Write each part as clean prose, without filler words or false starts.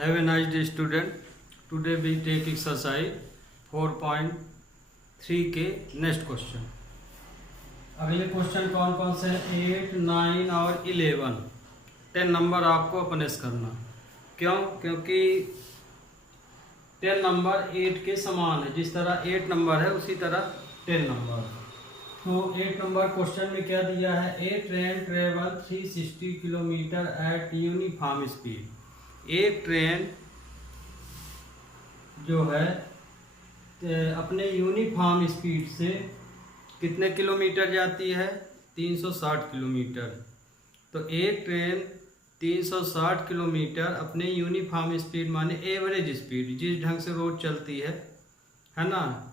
Have a nice day, student. Today we take exercise 4.3 के next question. अगले question कौन कौन से हैं? 8, 9 और 11। 10 नंबर आपको अपनेस करना। क्यों? क्योंकि 10 नंबर 8 के समान है। जिस तरह 8 नंबर है उसी तरह 10 नंबर। तो 8 नंबर क्वेश्चन में क्या दिया है? A train travel 360 kilometre at uniform speed. एक ट्रेन जो है अपने यूनिफॉर्म स्पीड से कितने किलोमीटर जाती है? 360 किलोमीटर। तो एक ट्रेन 360 किलोमीटर अपने यूनिफॉर्म स्पीड माने एवरेज स्पीड, जिस ढंग से रोड चलती है ना।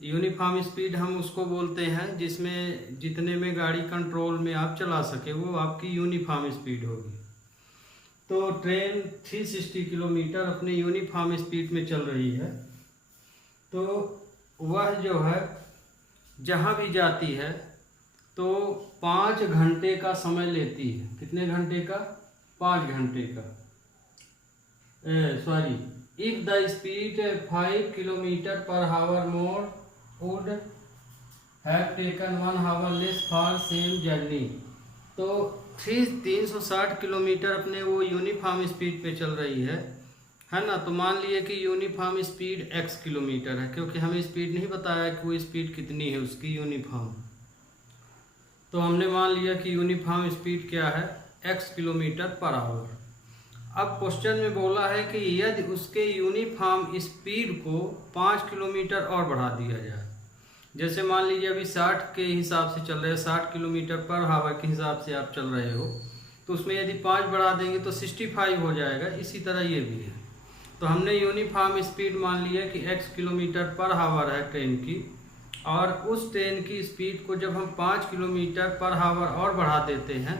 यूनिफॉर्म स्पीड हम उसको बोलते हैं जिसमें जितने में गाड़ी कंट्रोल में आप चला सके, वो आपकी यूनिफॉर्म स्पीड होगी। तो ट्रेन 360 किलोमीटर अपने यूनिफॉर्म स्पीड में चल रही है। तो वह जो है जहाँ भी जाती है तो 5 घंटे का समय लेती है। कितने घंटे का? 5 घंटे का। Sorry, if the speed 5 kilometre per our more would have taken 1 our less for same journey. तो 360 किलोमीटर अपने वो यूनिफॉर्म स्पीड पे चल रही है ना। तो मान लिए कि यूनिफॉर्म स्पीड x किलोमीटर है, क्योंकि हमें स्पीड नहीं बताया कि वो स्पीड कितनी है उसकी यूनिफॉर्म। तो हमने मान लिया कि यूनिफॉर्म स्पीड क्या है? x kilometre per hour. अब क्वेश्चन में बोला है कि यदि उसके यूनिफॉर्म स्पीड को 5 किलोमीटर और बढ़ा दिया जाए। जैसे मान लीजिए अभी 60 के हिसाब से चल रहे हैं, 60 किलोमीटर पर आवर के हिसाब से आप चल रहे हो, तो उसमें यदि 5 बढ़ा देंगे तो 65 हो जाएगा। इसी तरह ये भी है। तो हमने यूनिफॉर्म स्पीड मान लिया कि x किलोमीटर पर आवर है ट्रेन की, और उस ट्रेन की स्पीड को जब हम 5 किलोमीटर पर आवर और बढ़ा देते हैं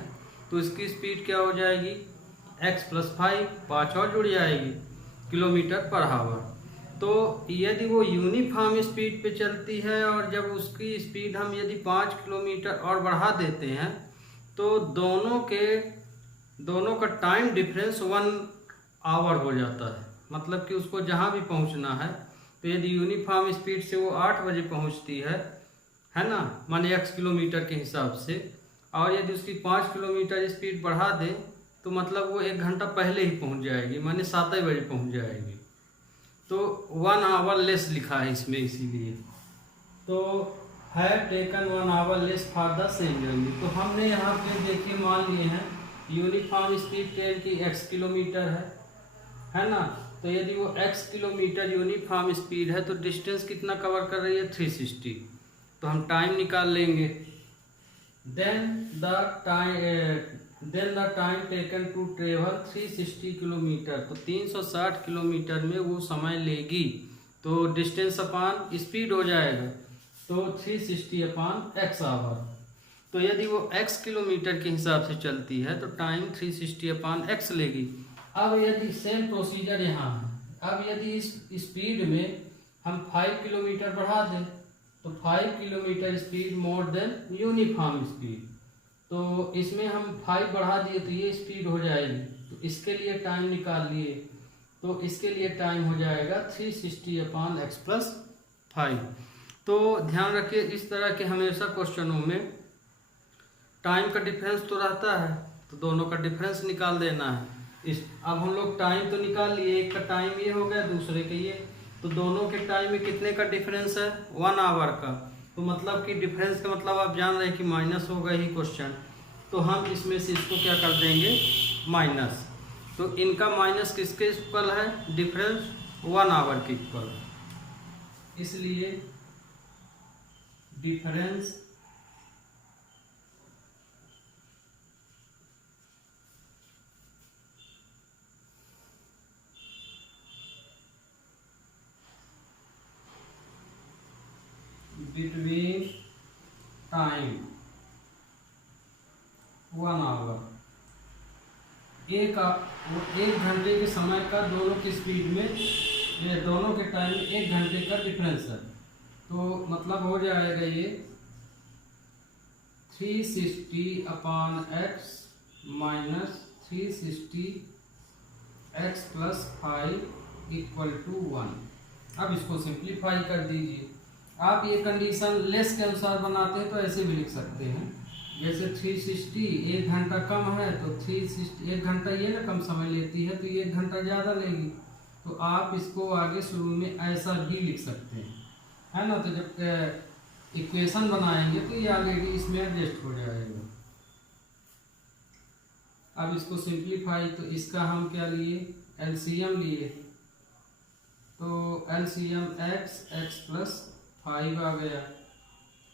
तो इसकी स्पीड क्या हो जाएगी? x + 5, 5 और जुड़ जाएगी किलोमीटर पर आवर। तो यदि वो यूनिफॉर्म स्पीड पे चलती है और जब उसकी स्पीड हम यदि 5 किलोमीटर और बढ़ा देते हैं तो दोनों का टाइम डिफरेंस 1 आवर हो जाता है। मतलब कि उसको जहाँ भी पहुँचना है, तो यदि यूनिफॉर्म स्पीड से वो 8 बजे पहुँचती है ना, माने x किलोमीटर के हिसाब से, और यदि उसकी 5 किलोमीटर स्पीड बढ़ा दें तो मतलब वो 1 घंटा पहले ही पहुँच जाएगी, माने 7 बजे पहुँच जाएगी। तो 1 आवर लेस लिखा है इसमें, इसीलिए। तो have taken 1 our less for the same journey. तो हमने यहाँ पे देखिए मान लिए हैं यूनिफॉर्म स्पीड ट्रेन की x किलोमीटर है ना। तो यदि वो x किलोमीटर यूनिफॉर्म स्पीड है तो डिस्टेंस कितना कवर कर रही है? 360। तो हम टाइम निकाल लेंगे। Then the time taken to travel 360 kilometre. तो 360 किलोमीटर में वो समय लेगी, तो डिस्टेंस अपान स्पीड हो जाएगा, तो 360 अपान x आवर। तो यदि वो x किलोमीटर के हिसाब से चलती है तो टाइम 360 अपान x लेगी। अब यदि सेम प्रोसीजर यहाँ है, अब यदि इस स्पीड में हम 5 किलोमीटर बढ़ा दें तो 5 kilometre speed more than uniform speed. तो इसमें हम 5 बढ़ा दिए तो ये स्पीड हो जाएगी। तो इसके लिए टाइम निकाल लिए, तो इसके लिए टाइम हो जाएगा 360 अपान x + 5। तो ध्यान रखिए, इस तरह के हमेशा क्वेश्चनों में टाइम का डिफरेंस तो रहता है, तो दोनों का डिफरेंस निकाल देना है। अब हम लोग टाइम तो निकाल लिए, एक का टाइम ये हो गया, दूसरे के ये। तो दोनों के टाइम में कितने का डिफरेंस है? 1 आवर का। तो मतलब कि डिफरेंस का मतलब आप जान रहे हैं कि माइनस होगा ही क्वेश्चन। तो हम इसमें से इसको क्या कर देंगे? माइनस। तो इनका माइनस किसके इक्वल है? डिफरेंस 1 आवर के इक्वल। इसलिए डिफरेंस बिटवीन टाइम 1 आवर, एक घंटे के समय का दोनों की स्पीड में, ये दोनों के टाइम में 1 घंटे का डिफरेंस है। तो मतलब हो जाएगा ये 360 upon x minus 360 x plus 5 equal to 1। अब इसको सिंप्लीफाई कर दीजिए। आप ये कंडीशन लेस के अनुसार बनाते हैं तो ऐसे भी लिख सकते हैं, जैसे 360 1 घंटा कम है तो 360 1 घंटा ये ना कम समय लेती है तो ये 1 घंटा ज़्यादा लेगी, तो आप इसको आगे शुरू में ऐसा भी लिख सकते हैं, है ना। तो जब इक्वेशन बनाएंगे तो ये ऑलरेडी इसमें एडजस्ट हो जाएगा। अब इसको सिंप्लीफाई, तो इसका हम क्या लिए, एलसीएम लिए, तो एलसीएम x प्लस 5 आ गया,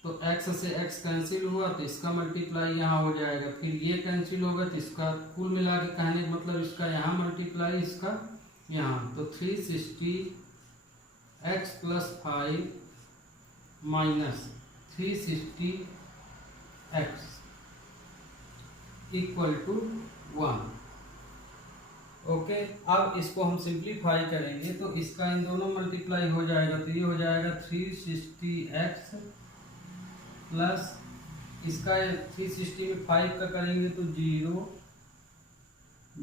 तो x से x कैंसिल हुआ तो इसका मल्टीप्लाई यहाँ हो जाएगा, फिर ये कैंसिल होगा तो इसका कुल मिला के कहने का मतलब इसका यहाँ मल्टीप्लाई, इसका यहाँ, तो 360 x plus 5 minus 360 x equal to 1। Okay, अब इसको हम सिंप्लीफाई करेंगे तो इसका इन दोनों मल्टीप्लाई हो जाएगा, तो ये हो जाएगा 360x प्लस इसका 360 में 5 का करेंगे तो 0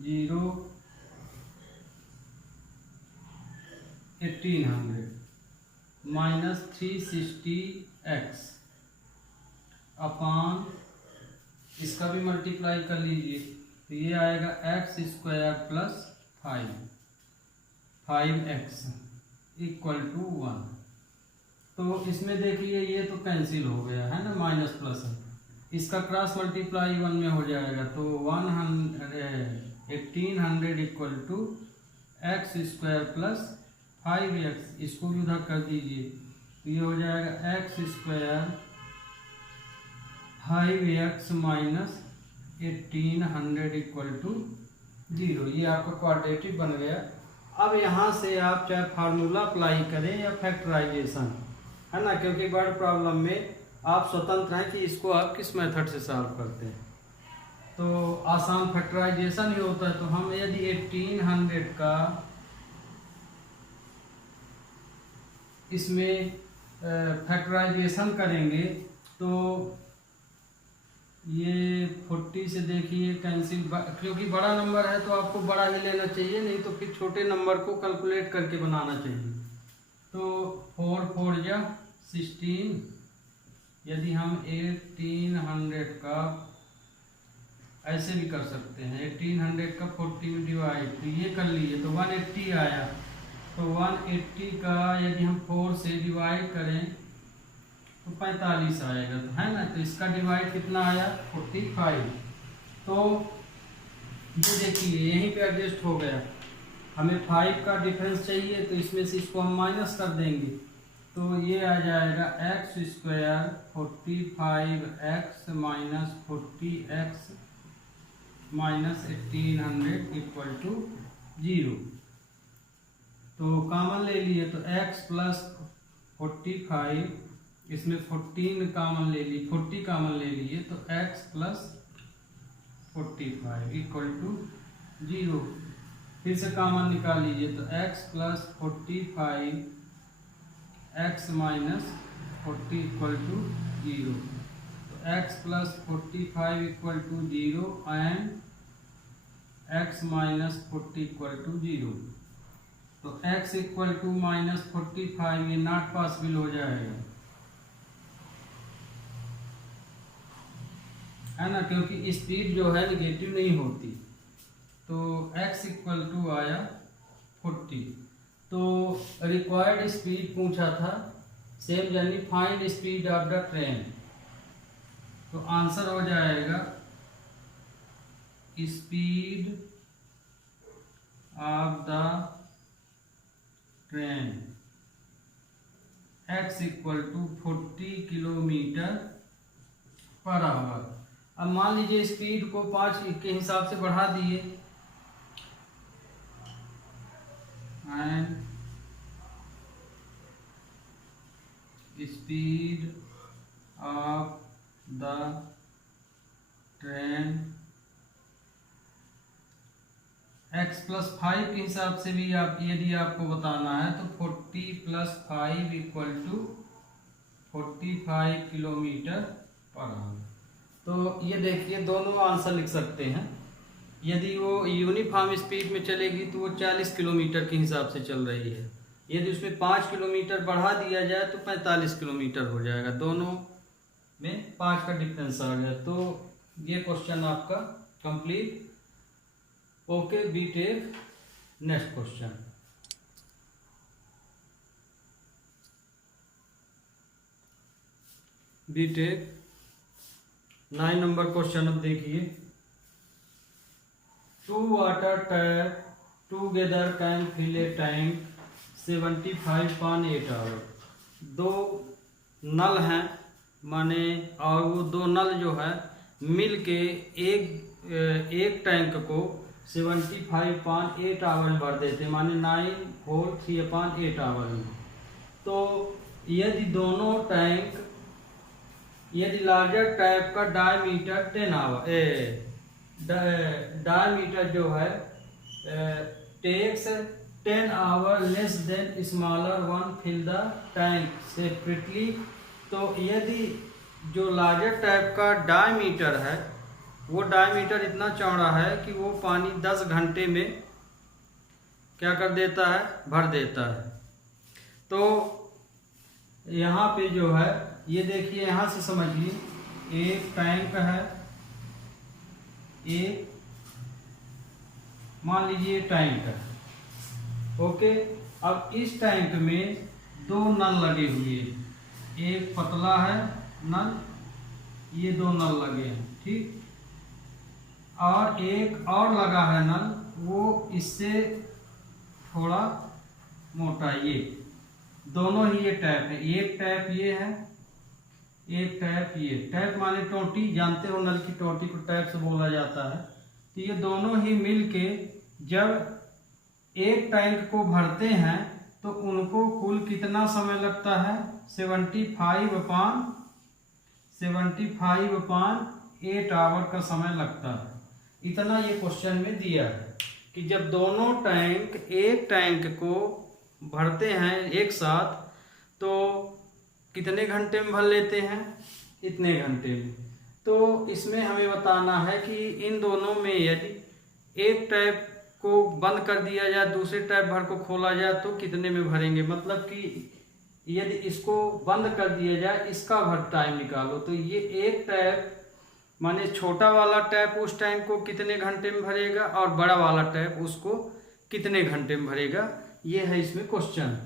0 1800 माइनस 360x अपॉन इसका भी मल्टीप्लाई कर लीजिए, तो ये आएगा x square plus 5x equal to 1। तो इसमें देखिए ये तो कैंसिल हो गया है ना, माइनस प्लस है, इसका क्रॉस मल्टीप्लाई 1 में हो जाएगा, तो 1800 equal to x square plus 5x, इसको भी उधर कर दीजिए, तो ये हो जाएगा x square 5x minus 1800 equal to 0। ये आपका क्वाड्रेटिक बन गया। अब यहाँ से आप चाहे फार्मूला अप्लाई करें या फैक्टराइजेशन, है ना, क्योंकि वर्ड प्रॉब्लम में आप स्वतंत्र हैं कि इसको आप किस मेथड से सॉल्व करते हैं। तो आसान फैक्टराइजेशन ही होता है, तो हम यदि 1800 का इसमें फैक्टराइजेशन करेंगे तो ये 40 से देखिए कैंसिल, क्योंकि बड़ा नंबर है तो आपको बड़ा ही लेना चाहिए, नहीं तो फिर छोटे नंबर को कैलकुलेट करके बनाना चाहिए। तो 4 4 जा 16, यदि हम 1800 का ऐसे भी कर सकते हैं, 1800 का 40 में डिवाइड, तो ये कर लीजिए तो 180 आया, तो 180 का यदि हम 4 से डिवाइड करें तो 45 आएगा, तो है ना, तो इसका डिवाइड कितना आया 45। तो ये देखिए यहीं पे एडजस्ट हो गया, हमें 5 का डिफरेंस चाहिए तो इसमें से इसको हम माइनस कर देंगे, तो ये आ जाएगा x square 45x minus 40x minus 1800 equal to 0। तो कॉमन ले लिए तो x प्लस 45, इसमें 14 कॉमन ले ली, 40 कॉमन ले लिए, तो x प्लस 45 इक्वल टू 0। फिर से कॉमन निकाल लीजिए तो x plus 45 x minus 40 equal to 0, तो x plus 45 equal to 0 and x minus 40 equal to 0। तो x इक्वल टू माइनस 45 ये नॉट पॉसिबल हो जाएगा, है ना, क्योंकि स्पीड जो है निगेटिव नहीं होती। तो x इक्वल टू आया 40। तो रिक्वायर्ड स्पीड पूछा था, सेम यानी find speed of the train, तो आंसर हो जाएगा speed of the train x equal to 40 kilometre per hour. अब मान लीजिए स्पीड को 5 के हिसाब से बढ़ा दिए and speed of the train x plus 5 के हिसाब से भी आप यदि आपको बताना है तो 40 plus 5 equal to 45 kilometre per hour. तो ये देखिए दोनों आंसर लिख सकते हैं, यदि वो यूनिफॉर्म स्पीड में चलेगी तो वो 40 किलोमीटर के हिसाब से चल रही है। यदि उसमें 5 किलोमीटर बढ़ा दिया जाए तो 45 किलोमीटर हो जाएगा, दोनों में 5 का डिफरेंस आ गया। तो ये क्वेश्चन आपका complete. Okay, be take next question. Be take 9 number question. अब देखिए, 2 water tap together can fill a tank 75.8 hour. 2 नल हैं माने, और वो 2 नल जो है मिल के एक टैंक को 75.8 आवर में भर देते, माने 9 होल 3/8 आवर में। तो यदि दोनों टैंक, यदि लार्जर टैप का डायमीटर 10 आवर डायमीटर जो है takes 10 hour less than smaller one fill the tank separately. तो यदि जो लार्जर टैप का डायमीटर है, वो डायमीटर इतना चौड़ा है कि वो पानी 10 घंटे में क्या कर देता है, भर देता है। तो यहाँ पे जो है, ये देखिए यहाँ से समझिए, एक टैंक है, एक मान लीजिए टैंक है। ओके, अब इस टैंक में 2 नल लगे हुए हैं, एक पतला है नल, ये 2 नल लगे हैं, ठीक। और एक और लगा है नल, वो इससे थोड़ा मोटा, ये दोनों ही ये टैप है। एक टैप ये है, एक टैप ये। टैप माने टोटी, जानते हो नल की टोटी को टैप से बोला जाता है। तो ये दोनों ही मिलके जब एक टैंक को भरते हैं तो उनको कुल कितना समय लगता है, 75/8 आवर का समय लगता है। इतना ये क्वेश्चन में दिया है कि जब दोनों टैंक एक टैंक को भरते हैं एक साथ, तो कितने घंटे में भर लेते हैं, इतने घंटे में। तो इसमें हमें बताना है कि इन दोनों में यदि एक टैप को बंद कर दिया जाए, दूसरे टैप भर को खोला जाए तो कितने में भरेंगे। मतलब कि यदि इसको बंद कर दिया जाए, इसका भर टाइम निकालो, तो ये एक टैप माने छोटा वाला टैप उस टैंक को कितने घंटे में भरेगा, और बड़ा वाला टैप उसको कितने घंटे में भरेगा। ये है इसमें क्वेश्चन।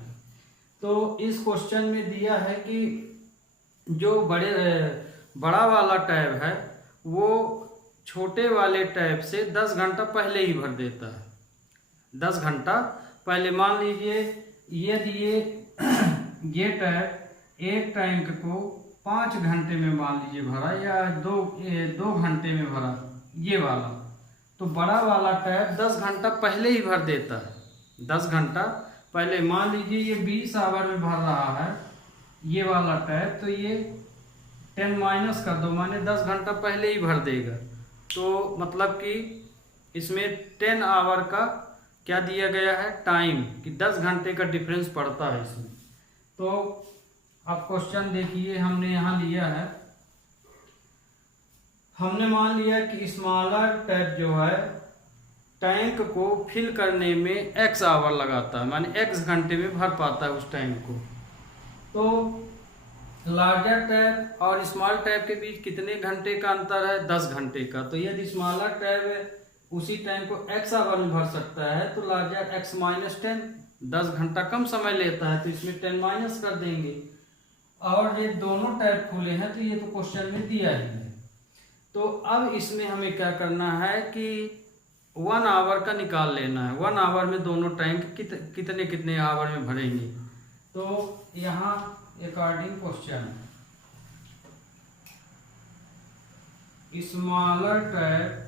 तो इस क्वेश्चन में दिया है कि जो बड़ा वाला टैप है वो छोटे वाले टैप से 10 घंटा पहले ही भर देता है। 10 घंटा पहले। मान लीजिए यदि ये टैप एक टैंक को 5 घंटे में मान लीजिए भरा, या दो घंटे में भरा ये वाला, तो बड़ा वाला टैप 10 घंटा पहले ही भर देता है। 10 घंटा पहले। मान लीजिए ये 20 आवर में भर रहा है ये वाला टैप, तो ये 10 माइनस कर दो, माने 10 घंटा पहले ही भर देगा। तो मतलब कि इसमें 10 आवर का क्या दिया गया है, टाइम, कि 10 घंटे का डिफरेंस पड़ता है इसमें। तो अब क्वेश्चन देखिए, हमने यहाँ लिया है, हमने मान लिया कि स्मॉलर टैप जो है टैंक को फिल करने में x आवर लगाता है, माने x घंटे में भर पाता है उस टैंक को। तो लार्जर टैप और स्मॉल टैप के बीच कितने घंटे का अंतर है, 10 घंटे का। तो यदि स्मॉलर टैप उसी टैंक को x आवर में भर सकता है, तो लार्जर x - 10 10 घंटा कम समय लेता है, तो इसमें 10 माइनस कर देंगे। और ये दोनों टैप खुले हैं, तो ये तो क्वेश्चन में दिया ही है। तो अब इसमें हमें क्या करना है कि 1 आवर का निकाल लेना है। 1 आवर में दोनों टैंक कितने कितने आवर में भरेंगे। तो यहाँ according question, smaller tap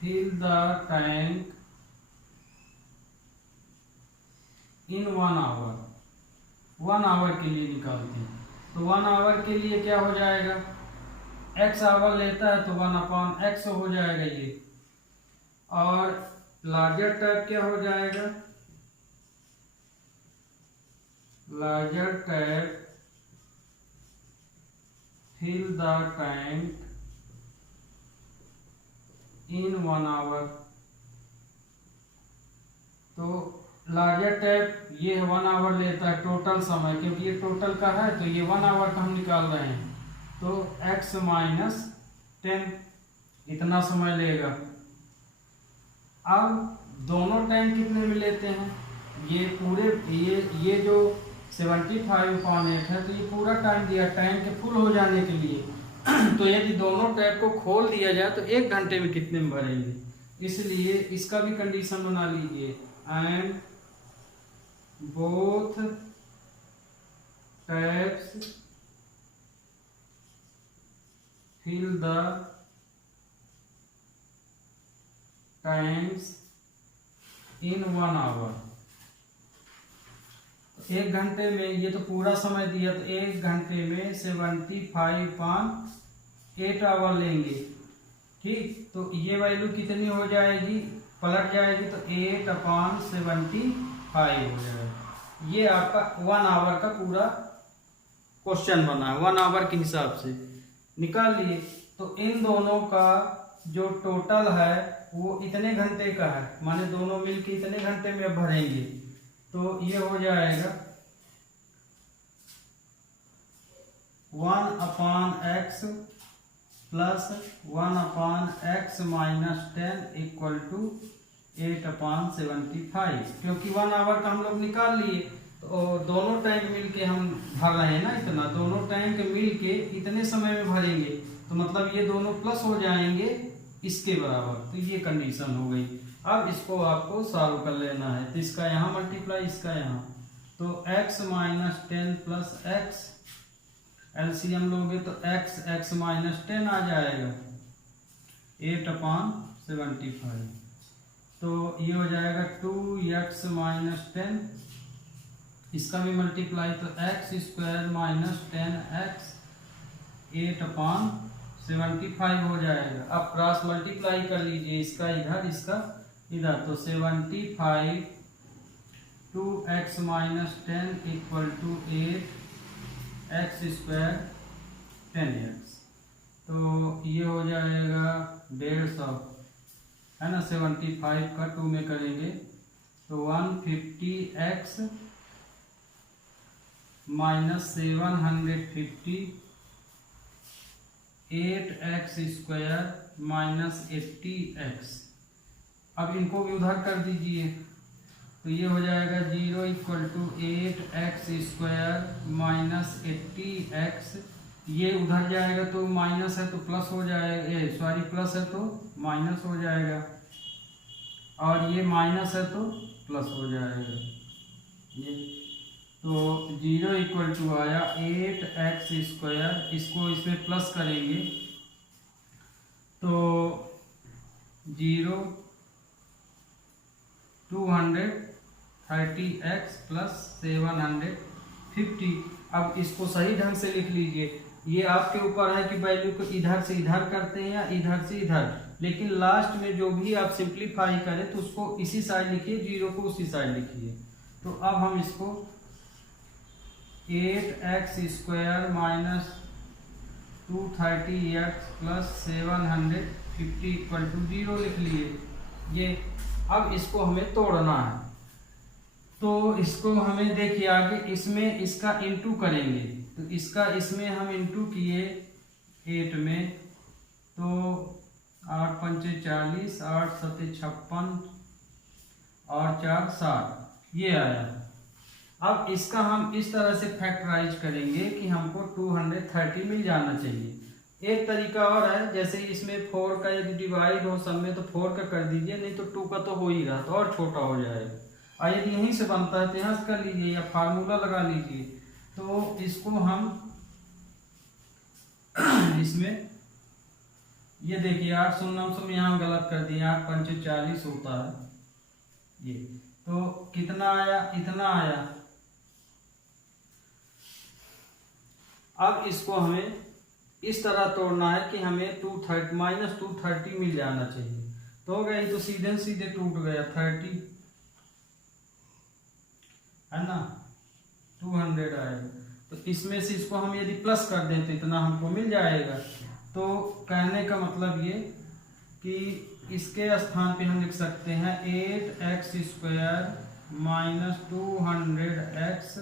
fill the tank in 1 hour। 1 hour के लिए निकालते हैं, तो 1 आवर के लिए क्या हो जाएगा, x आवर लेता है तो 1/x हो जाएगा ये। और लार्जर टैप क्या हो जाएगा, larger tap fill the tank in 1 hour। तो लार्जर टैप ये 1 आवर लेता है टोटल समय, क्योंकि ये टोटल का है तो ये 1 आवर का हम निकाल रहे हैं, तो x माइनस 10 इतना समय लेगा। अब दोनों टैंक कितने में लेते हैं, ये पूरे ये जो 75/8 है, तो ये पूरा टाइम दिया टैंक फुल हो जाने के लिए। तो यदि दोनों टैप को खोल दिया जाए तो 1 घंटे में कितने में भरेंगे, इसलिए इसका भी कंडीशन बना लीजिए। And both taps fill the tanks in 1 hour. 1 घंटे में, ये तो पूरा समय दिया, तो 1 घंटे में 75/8 आवर लेंगे। ठीक, तो ये वैल्यू कितनी हो जाएगी, पलट जाएगी तो 8/75 हो जाएगा। ये आपका 1 आवर का पूरा क्वेश्चन बना है, 1 आवर के हिसाब से निकाल लिए। तो इन दोनों का जो टोटल है वो इतने घंटे का है, माने दोनों मिलके इतने घंटे में भरेंगे, तो ये हो जाएगा 1/x plus 1/x minus 10 equal to 8/75। क्योंकि 1 आवर का हम लोग निकाल लिए, तो दोनों टैंक मिलके हम भर रहे हैं ना, इतना दोनों टैंक मिलके इतने समय में भरेंगे, तो मतलब ये दोनों प्लस हो जाएंगे इसके बराबर। तो ये कंडीशन हो गई। अब इसको आपको सॉल्व कर लेना है, तो इसका यहाँ मल्टीप्लाई, इसका यहाँ, तो x minus 10 plus x, LCM लोगे तो x माइनस 10 आ जाएगा 8/75। तो ये हो जाएगा 2x माइनस 10, इसका भी मल्टीप्लाई, तो x² माइनस 10x 8/75 हो जाएगा। अब क्रॉस मल्टीप्लाई कर लीजिए, इसका इधर इसका इधर, तो 75 2x minus 10 equal to 8x² 10x। तो ये हो जाएगा 150 है ना, 75 का 2 में करेंगे तो 150x minus 750 8x² minus 80x। अब इनको भी उधर कर दीजिए, तो ये हो जाएगा 0 equal to 8x² minus 80x। ये उधर जाएगा तो माइनस है तो प्लस हो जाएगा, सॉरी प्लस है तो माइनस हो जाएगा, और ये माइनस है तो प्लस हो जाएगा। ये तो 0 इक्वल टू आया 8x², इसको इसमें प्लस करेंगे तो 0 230x प्लस 750। अब इसको सही ढंग से लिख लीजिए, ये आपके ऊपर है कि वैल्यू को इधर से इधर करते हैं या इधर से इधर, लेकिन लास्ट में जो भी आप सिंप्लीफाई करें तो उसको इसी साइड लिखिए, 0 को उसी साइड लिखिए। तो अब हम इसको 8x² minus 230x plus 750 equal to 0 लिख लिए। ये अब इसको हमें तोड़ना है, तो इसको हमें देखिए आगे इसमें इसका इंटू करेंगे, तो इसका इसमें हम इंटू किए 8 में, तो 8 पंचे 40, 8 सते 56 और 4 60, ये आया। अब इसका हम इस तरह से फैक्टराइज करेंगे कि हमको 230 मिल जाना चाहिए। एक तरीका और है, जैसे इसमें 4 का यदि डिवाइड हो सब में तो 4 का कर दीजिए, नहीं तो 2 का तो हो ही रहा तो और छोटा हो जाएगा। और यदि यहीं से बनता है तो यहाँ से कर लीजिए या फार्मूला लगा लीजिए। तो इसको हम इसमें ये देखिए 8 शून्य में यहाँ गलत कर दिए, 8 पंचे 40 होता है ये, तो कितना आया, इतना आया। अब इसको हमें इस तरह तोड़ना है कि हमें 230 माइनस 230 मिल जाना चाहिए। तो हो गया, तो सीधे सीधे टूट गया 30 है ना, 200 आएगा। तो इसमें से इसको हम यदि प्लस कर दें तो इतना हमको मिल जाएगा। तो कहने का मतलब ये कि इसके स्थान पे हम लिख सकते हैं 8x² minus 200x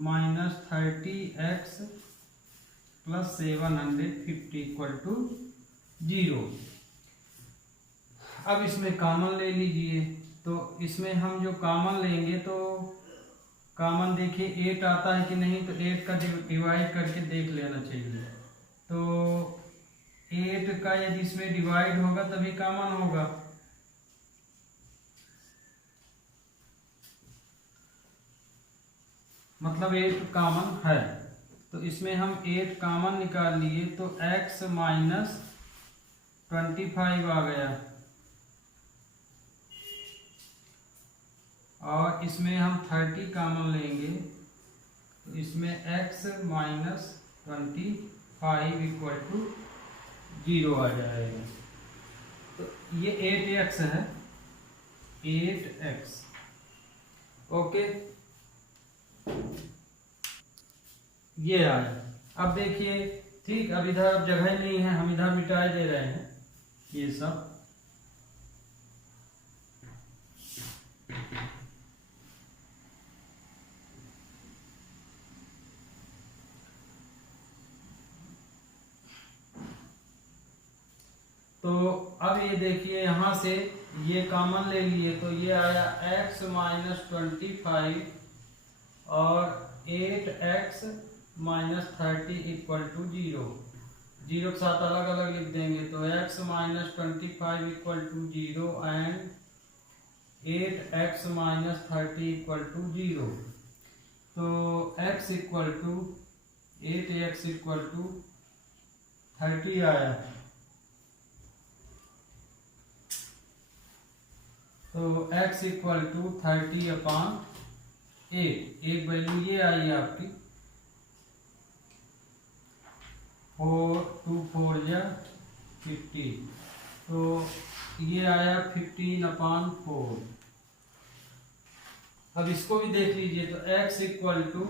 minus 30x plus 750 equal to 0। अब इसमें कॉमन ले लीजिए, तो इसमें हम जो कॉमन लेंगे तो कॉमन देखिए 8 आता है कि नहीं, तो 8 का डिवाइड करके देख लेना चाहिए। तो 8 का यदि इसमें डिवाइड होगा तभी कॉमन होगा। मतलब 8 कॉमन है, तो इसमें हम 8 कॉमन निकाल लिए तो x माइनस 25 आ गया, और इसमें हम 30 कॉमन लेंगे तो इसमें x माइनस 25 इक्वल टू 0 आ जाएगा। तो ये 8x है, 8x। ओके, ये आया। अब देखिए, ठीक, अब इधर अब जगह नहीं है, हम इधर मिटा दे रहे हैं ये सब। तो अब ये देखिए, यहां से ये कॉमन ले लिए तो ये आया x माइनस 25 और 8x माइनस 30 इक्वल टू 0। 0 के साथ अलग अलग लिख देंगे तो x minus 25 equal to 0 and 8x minus 30 equal to 0। तो x equal to 8x equal to 30 आया। तो x इक्वल टू 30/8, एक वैल्यू ये आई आपकी 4 2 4 या 50, तो ये आया 15/4। अब इसको भी देख लीजिए तो x इक्वल टू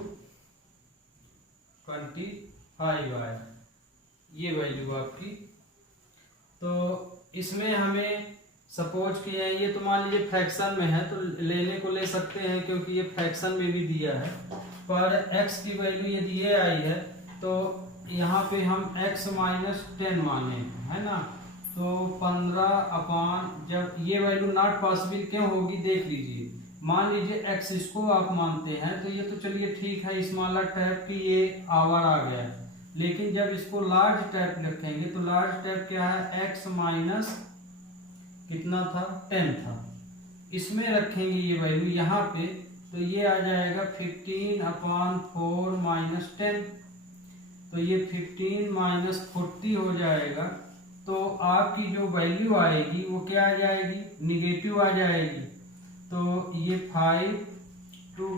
25 आया, ये वैल्यू आपकी। तो इसमें हमें सपोज किया है, ये तो मान लीजिए फ्रैक्शन में है तो लेने को ले सकते हैं क्योंकि ये फ्रैक्शन में भी दिया है, पर x की वैल्यू यदि ये आई है तो यहाँ पे हम x माइनस 10 माने, है ना। तो 15 जब ये वैल्यू नॉट पॉसिबल क्यों होगी देख लीजिए। मान लीजिए x इसको आप मानते हैं तो ये तो चलिए ठीक है, स्मॉलर टाइप की ये आवर आ गया, लेकिन जब इसको लार्ज टाइप रखेंगे तो लार्ज टाइप क्या है, x माइनस कितना था 10 था, इसमें रखेंगे ये वैल्यू यहाँ पे तो ये आ जाएगा 15/4 माइनस 10, तो ये 15 माइनस 40 हो जाएगा। तो आपकी जो वैल्यू आएगी वो क्या आ जाएगी, निगेटिव आ जाएगी। तो ये 5 2,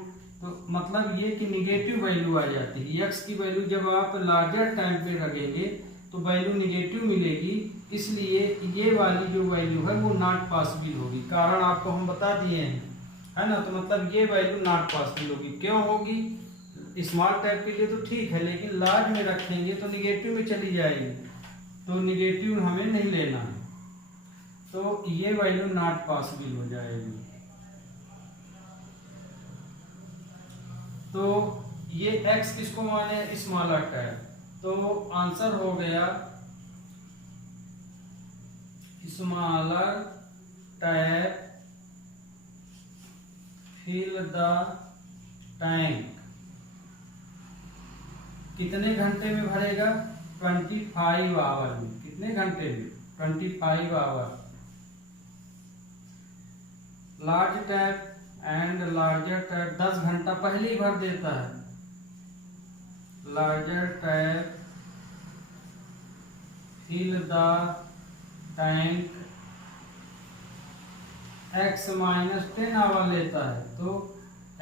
तो मतलब ये कि निगेटिव वैल्यू आ जाती है। x की वैल्यू जब आप लार्जर टाइम पे रखेंगे तो वैल्यू निगेटिव मिलेगी, इसलिए ये वाली जो वैल्यू है वो नॉट पॉसिबल होगी। कारण आपको हम बता दिए हैं, है ना। तो मतलब ये वैल्यू नॉट पॉसिबल होगी। क्यों होगी, स्मॉल टाइप के लिए तो ठीक है, लेकिन लार्ज में रखेंगे तो निगेटिव में चली जाएगी, तो निगेटिव हमें नहीं लेना है, तो ये वैल्यू नॉट पॉसिबल हो जाएगी। तो ये x किसको माने, स्मॉलर टाइप। तो आंसर हो गया smaller type fill the tank. कितने घंटे में भरेगा, 25 आवर में। कितने घंटे में, 25 hour. Large tap and larger tap 10 घंटा पहले ही भर देता है। Larger tap fill the tank x minus 10 hour लेता है, तो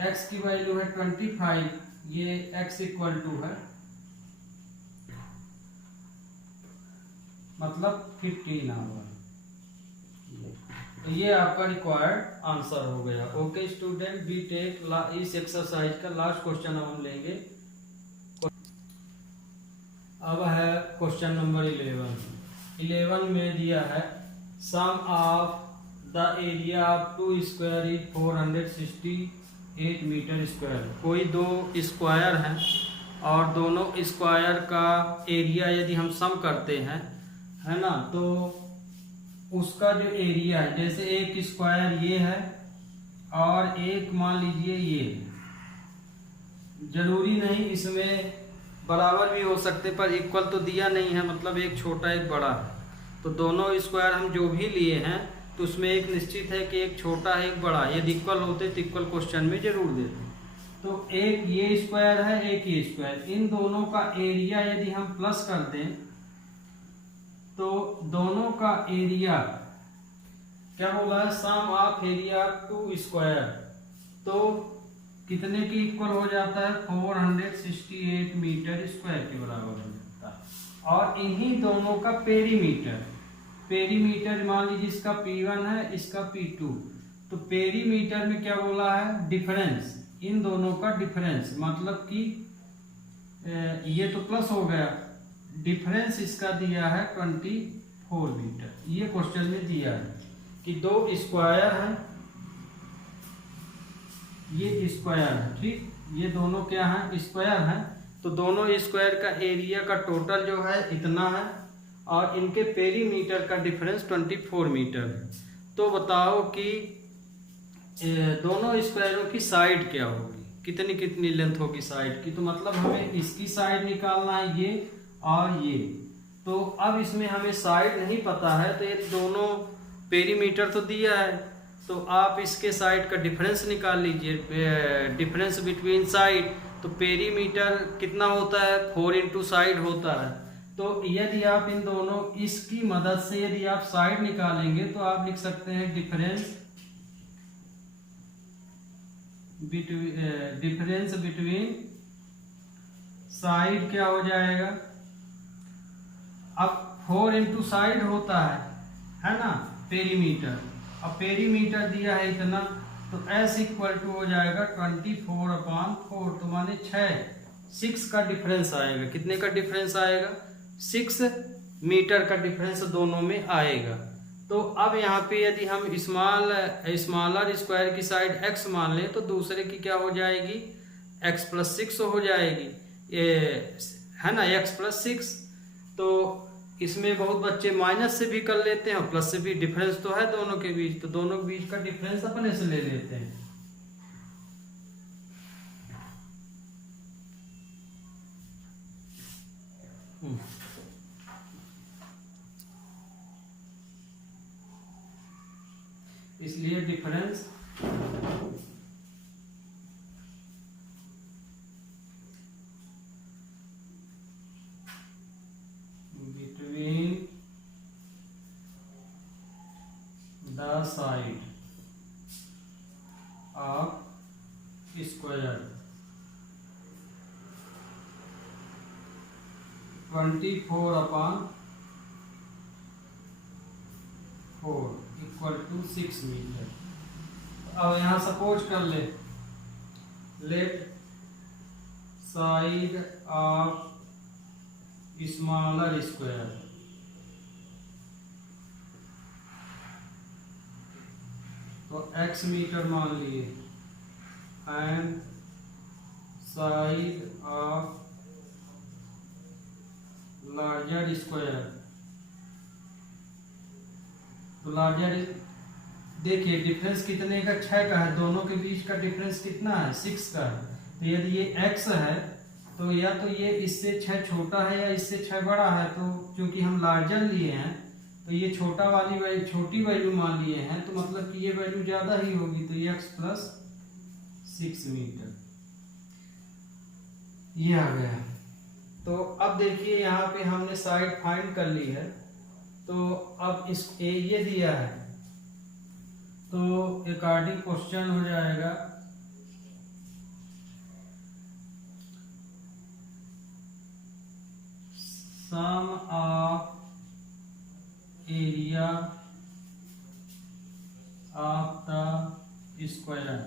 x की वैल्यू है 25, ये x इक्वल टू है मतलब 15 आवर। तो ये आपका रिक्वायर्ड आंसर हो गया। ओके स्टूडेंट, बी टेक इस एक्सरसाइज का लास्ट क्वेश्चन हम लेंगे। अब है क्वेश्चन नंबर 11 में दिया है sum of the area of 2 square is 468 metre square. कोई दो स्क्वायर हैं और दोनों स्क्वायर का एरिया यदि हम सम करते हैं, है ना, तो उसका जो एरिया है, जैसे एक स्क्वायर ये है और एक मान लीजिए ये, जरूरी नहीं इसमें बराबर भी हो सकते, पर इक्वल तो दिया नहीं है, मतलब एक छोटा एक बड़ा है। तो दोनों स्क्वायर हम जो भी लिए हैं तो उसमें एक निश्चित है कि एक छोटा है एक बड़ा है। यदि इक्वल होते तो इक्वल क्वेश्चन में जरूर देते। तो एक ये स्क्वायर है एक ये स्क्वायर, इन दोनों का एरिया यदि हम प्लस कर दें तो दोनों का एरिया क्या बोला है, सम ऑफ एरिया 2 स्क्वायर, तो कितने के इक्वल हो जाता है, 468 मीटर स्क्वायर के बराबर हो जाता है। और इन्हीं दोनों का पेरीमीटर मान लीजिए इसका P1 है इसका P2, तो पेरीमीटर में क्या बोला है, डिफरेंस, इन दोनों का डिफरेंस, मतलब कि ये तो प्लस हो गया, डिफरेंस इसका दिया है 24 मीटर। ये क्वेश्चन में दिया है कि दो स्क्वायर हैं, ये स्क्वायर है, ठीक, ये दोनों क्या हैं, स्क्वायर हैं। तो दोनों स्क्वायर का एरिया का टोटल जो है इतना है और इनके पेरीमीटर का डिफरेंस 24 मीटर है। तो बताओ कि दोनों स्क्वायरों की साइड क्या होगी, कितनी कितनी लेंथ होगी साइड की। तो मतलब हमें इसकी साइड निकालना है, ये और ये। तो अब इसमें हमें साइड नहीं पता है, तो ये दोनों पेरीमीटर तो दिया है, तो आप इसके साइड का डिफरेंस निकाल लीजिए, डिफरेंस बिटवीन साइड। तो पेरीमीटर कितना होता है, 4 इंटू साइड होता है। तो यदि आप इन दोनों इसकी मदद से यदि आप साइड निकालेंगे तो आप लिख सकते हैं डिफरेंस बिटवीन साइड क्या हो जाएगा। अब 4 इंटू साइड होता है ना पेरीमीटर, अब पेरीमीटर दिया है इतना, तो S इक्वल टू हो जाएगा 24/4, तो माने 6 का डिफरेंस आएगा। कितने का डिफरेंस आएगा, 6 मीटर का डिफरेंस दोनों में आएगा। तो अब यहाँ पे यदि हम स्मॉलर स्क्वायर की साइड x मान लें तो दूसरे की क्या हो जाएगी, x + 6 हो जाएगी, ये है ना, x + 6। तो इसमें बहुत बच्चे माइनस से भी कर लेते हैं और प्लस से भी, डिफरेंस तो है दोनों के बीच, तो दोनों के बीच का डिफरेंस अपने से ले लेते हैं। इसलिए difference between the side of square 24/4 equal to 6 metre. अब यहाँ सपोज कर let side of smaller square, तो x मीटर मान लिए, and side of larger square, तो लार्जर, देखिए डिफरेंस कितने का, 6 का है, दोनों के बीच का डिफरेंस कितना है, 6 का है। तो यदि ये x है तो या तो ये इससे 6 छोटा है या इससे 6 बड़ा है, तो क्योंकि हम लार्जर लिए हैं तो ये छोटा वाली वैल्यू, छोटी वैल्यू मान लिए हैं, तो मतलब कि ये वैल्यू ज्यादा ही होगी, तो ये x + 6 मीटर ये आ गया। तो अब देखिए यहाँ पे हमने साइड फाइंड कर ली है, तो अब इस ये दिया है, तो अकॉर्डिंग क्वेश्चन हो जाएगा sum of area of the square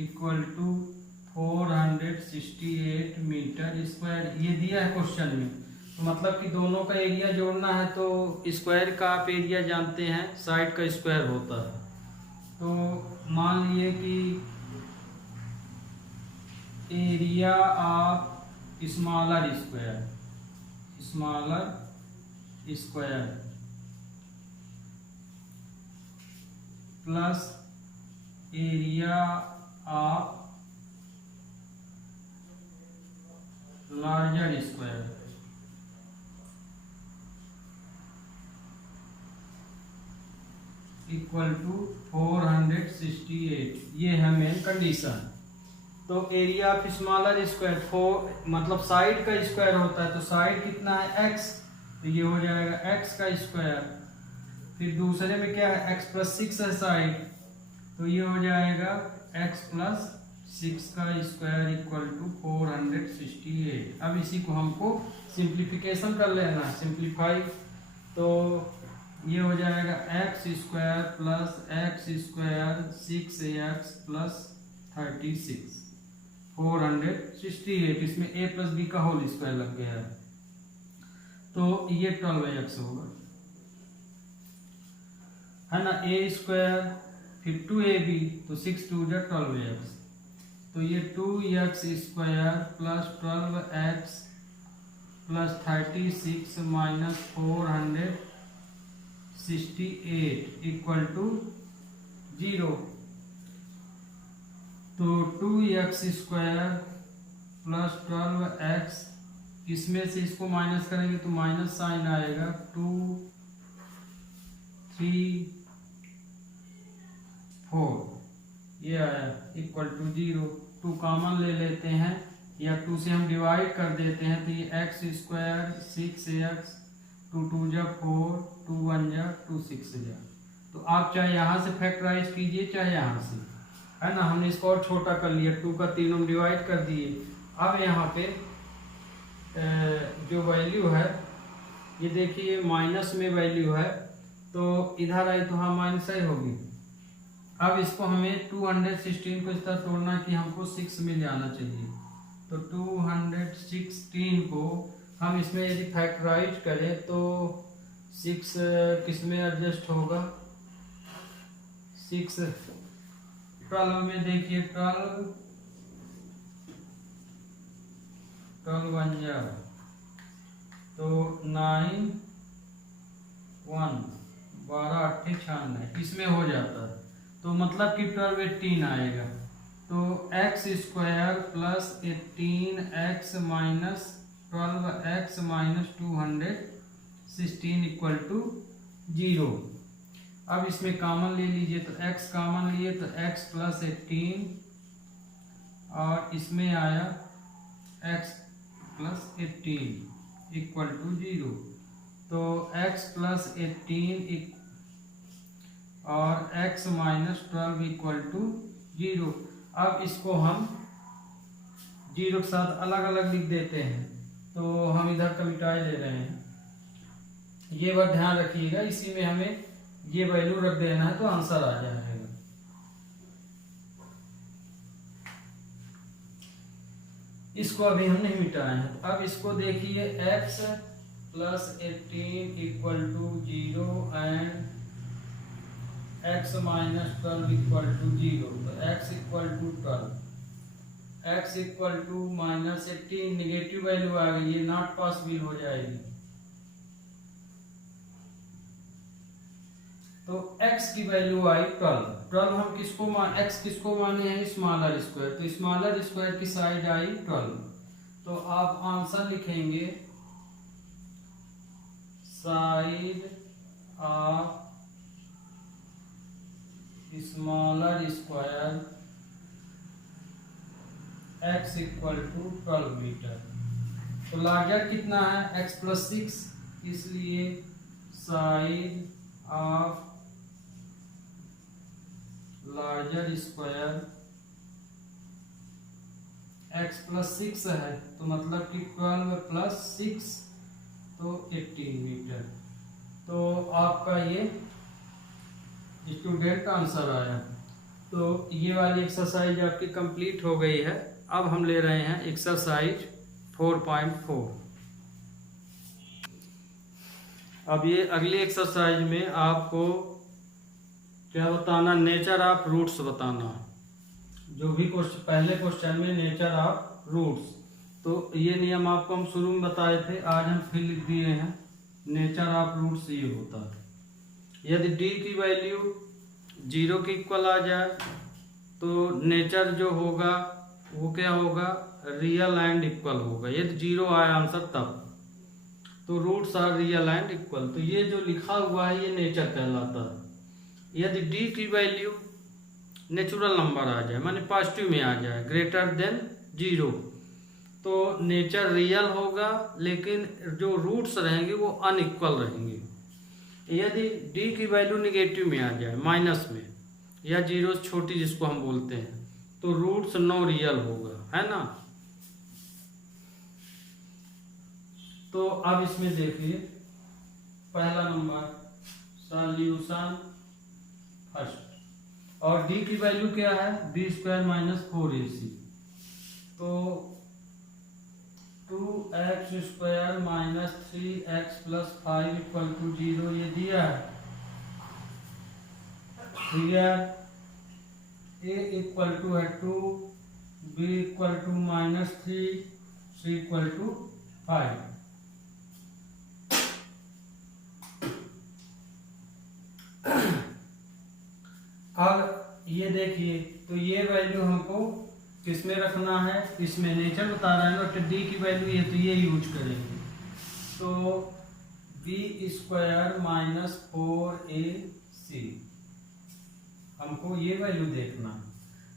equal to 468 metre square, ये दिया है क्वेश्चन में। तो मतलब कि दोनों का एरिया जोड़ना है, तो स्क्वायर का आप एरिया जानते हैं, साइड का स्क्वायर होता है। तो मान लिए कि area of smaller square plus area of larger square equal to 468, ये है मेन कंडीशन। तो एरिया ऑफ स्मॉलर स्क्वायर 4 मतलब साइड का स्क्वायर होता है, तो साइड कितना है x, तो ये हो जाएगा x का स्क्वायर। फिर दूसरे में क्या है, x प्लस 6 है साइड, तो ये हो जाएगा x प्लस 6 का स्क्वायर इक्वल टू 468। अब इसी को हमको सिंप्लीफिकेशन कर लेना है, सिंप्लीफाई। तो ये हो जाएगा x square plus x square 6x plus 36 468, इसमें a प्लस b का होल स्क्वायर लग गया है, तो ये 12x होगा, है ना। a स्क्वायर फिर 2ab, तो 6 2 जा 12x, तो ये 2x square plus 12x plus 36 minus 468 equal to 0। तो 2x स्क्वायर प्लस 12x, इसमें से इसको माइनस करेंगे तो माइनस साइन आएगा, 2 3 4 ये आया इक्वल टू 0। 2 कॉमन ले लेते हैं या 2 से हम डिवाइड कर देते हैं, तो ये x स्क्वायर 6x 2 2 जा 4 2 1 जा 2 6 जा। तो आप चाहे यहाँ से फैक्टराइज कीजिए चाहे यहाँ से, है ना। हमने इसको और छोटा कर लिया, 2 का 3 हम डिवाइड कर दिए। अब यहाँ पे जो वैल्यू है, ये देखिए माइनस में वैल्यू है, तो इधर आई तो हाँ माइनस ही होगी। अब इसको हमें 216 को इस तरह तोड़ना है कि हमको 6 में जाना चाहिए, तो 216 को हम इसमें यदि फैक्टराइज करें तो 6 किस में एडजस्ट होगा, 6 12 में देखिए 12 1 जा, तो 9 1 12 8 96 इसमें हो जाता है। तो मतलब कि 12 18 आएगा, तो x square plus 18x minus 12x minus 216 equal to 0। अब इसमें कॉमन ले लीजिए, तो x कॉमन लिए तो x प्लस 18 और इसमें आया x प्लस 18 इक्वल टू 0। तो x प्लस 18 और x माइनस 12 इक्वल टू 0। अब इसको हम 0 के साथ अलग अलग लिख देते हैं, तो हम इधर का मिटाई ले रहे हैं, ये बात ध्यान रखिएगा। इसी में हमें ये वैल्यू रख देना है तो आंसर आ जाएगा। इसको अभी हम नहीं मिटाए हैं। अब इसको देखिए, x plus 18 equal to 0 and x minus 12 equal to 0, तो x equal to 12, x equal to minus 18 negative value आ गई, ये नॉट पॉसिबल हो जाएगी। तो x की वैल्यू आई 12। 12 हम किसको x किसको माने हैं, स्मॉलर स्क्वायर, तो स्मॉलर स्क्वायर की साइड आई 12। तो आप आंसर लिखेंगे side of smaller square x equal to 12 metre. तो लार्जर कितना है, x प्लस 6, इसलिए side of larger square x plus 6 है, तो मतलब कि 12 प्लस 6 तो 18 मीटर। तो आपका ये स्टूडेंट का आंसर आया। तो ये वाली एक्सरसाइज आपकी कंप्लीट हो गई है। अब हम ले रहे हैं एक्सरसाइज 4.4। अब ये अगली एक्सरसाइज में आपको क्या बताना, नेचर ऑफ रूट्स बताना। जो भी क्वेश्चन पहले क्वेश्चन में नेचर ऑफ रूट्स, तो ये नियम आपको हम शुरू में बताए थे, आज हम फिर लिख दिए हैं। नेचर ऑफ रूट्स ये होता है, यदि डी की वैल्यू 0 के इक्वल आ जाए तो नेचर जो होगा वो क्या होगा, रियल एंड इक्वल होगा। यदि 0 आया आंसर तब तो roots are real and equal. तो ये जो लिखा हुआ है ये नेचर कहलाता है। यदि डी की वैल्यू नेचुरल नंबर आ जाए, माने पॉजिटिव में आ जाए, ग्रेटर देन 0, तो नेचर रियल होगा, लेकिन जो रूट्स रहेंगे वो अनइक्वल रहेंगे। यदि डी की वैल्यू निगेटिव में आ जाए, माइनस में या 0 से छोटी जिसको हम बोलते हैं, तो रूट्स नो रियल होगा, है ना। तो अब इसमें देखिए पहला नंबर सॉल्यूशन फर्स्ट, और डी की वैल्यू क्या है, b² - 4ac, तो 2x² - 3x + 5 = 0 ये दिया है। फिर a = है 2, b = -3, c = 5। अब ये देखिए, तो ये वैल्यू हमको किसमें रखना है, इसमें नेचर बता रहा है ना, तो डी की वैल्यू ये, तो ये यूज करेंगे। तो b² - 4ac हमको ये वैल्यू देखना है।